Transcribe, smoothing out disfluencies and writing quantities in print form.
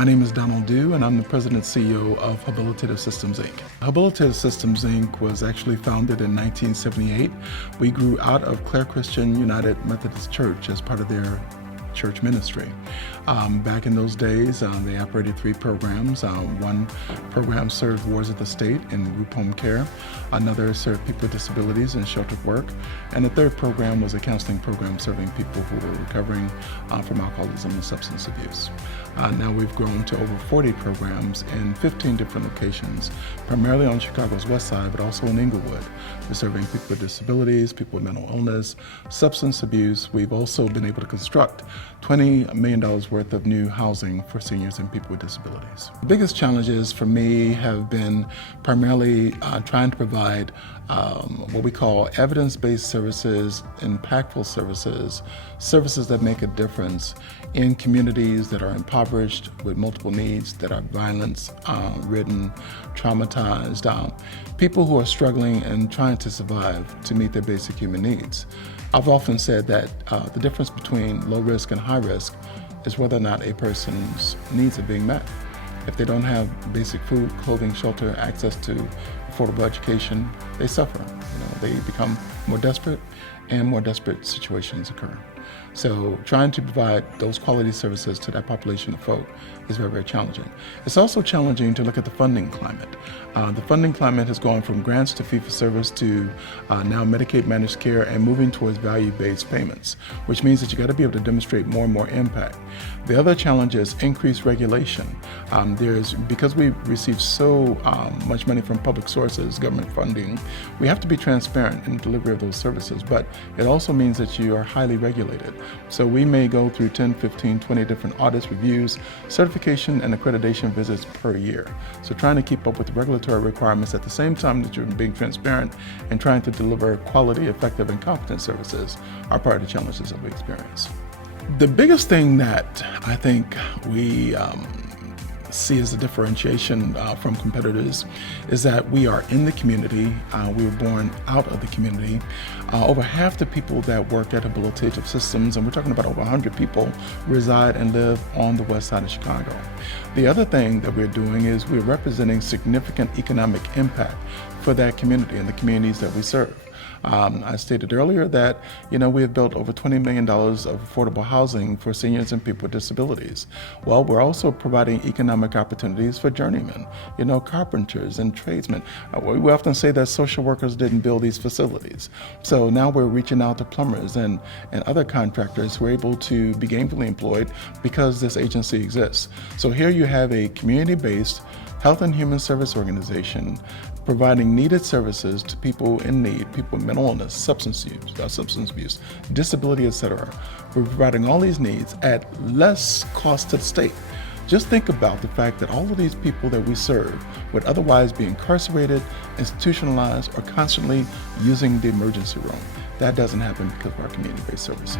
My name is Donald Dew, and I'm the President and CEO of Habilitative Systems, Inc. Habilitative Systems, Inc. was actually founded in 1978. We grew out of Clare Christian United Methodist Church as part of their church ministry. Back in those days, they operated 3 programs. One program served wards of the state in group home care. Another served people with disabilities in sheltered work. And the third program was a counseling program serving people who were recovering from alcoholism and substance abuse. Now we've grown to over 40 programs in 15 different locations, primarily on Chicago's west side, but also in Inglewood. We're serving people with disabilities, people with mental illness, substance abuse. We've also been able to construct $20 million worth of new housing for seniors and people with disabilities. The biggest challenges for me have been primarily trying to provide what we call evidence-based services, impactful services, services that make a difference in communities that are impoverished with multiple needs, that are violence-ridden, traumatized, people who are struggling and trying to survive to meet their basic human needs. I've often said that the difference between low risk and high risk is whether or not a person's needs are being met. If they don't have basic food, clothing, shelter, access to affordable education, they suffer. They become more desperate, and more desperate situations occur. So trying to provide those quality services to that population of folk is very, very challenging. It's also challenging to look at the funding climate. The funding climate has gone from grants to fee-for-service to now Medicaid managed care and moving towards value-based payments, which means that you got to be able to demonstrate more and more impact. The other challenge is increased regulation. Because we receive so much money from public sources, government funding, we have to be transparent in the delivery of those services, but it also means that you are highly regulated. So we may go through 10, 15, 20 different audits, reviews, certification, and accreditation visits per year. So trying to keep up with the regulatory requirements at the same time that you're being transparent and trying to deliver quality, effective, and competent services are part of the challenges that we experience. The biggest thing that I think we see as a differentiation from competitors is that we are in the community. We were born out of the community. Over half the people that work at Habilitative Systems, and we're talking about over 100 people, reside and live on the west side of Chicago. The other thing that we're doing is we're representing significant economic impact for that community and the communities that we serve. I stated earlier that we have built over $20 million of affordable housing for seniors and people with disabilities. Well, we're also providing economic opportunities for journeymen, carpenters and tradesmen. We often say that social workers didn't build these facilities. So now we're reaching out to plumbers and other contractors who are able to be gainfully employed because this agency exists. So here you have a community-based health and human service organization providing needed services to people in need, people with mental illness, substance abuse, disability, etc. We're providing all these needs at less cost to the state. Just think about the fact that all of these people that we serve would otherwise be incarcerated, institutionalized, or constantly using the emergency room. That doesn't happen because of our community-based services.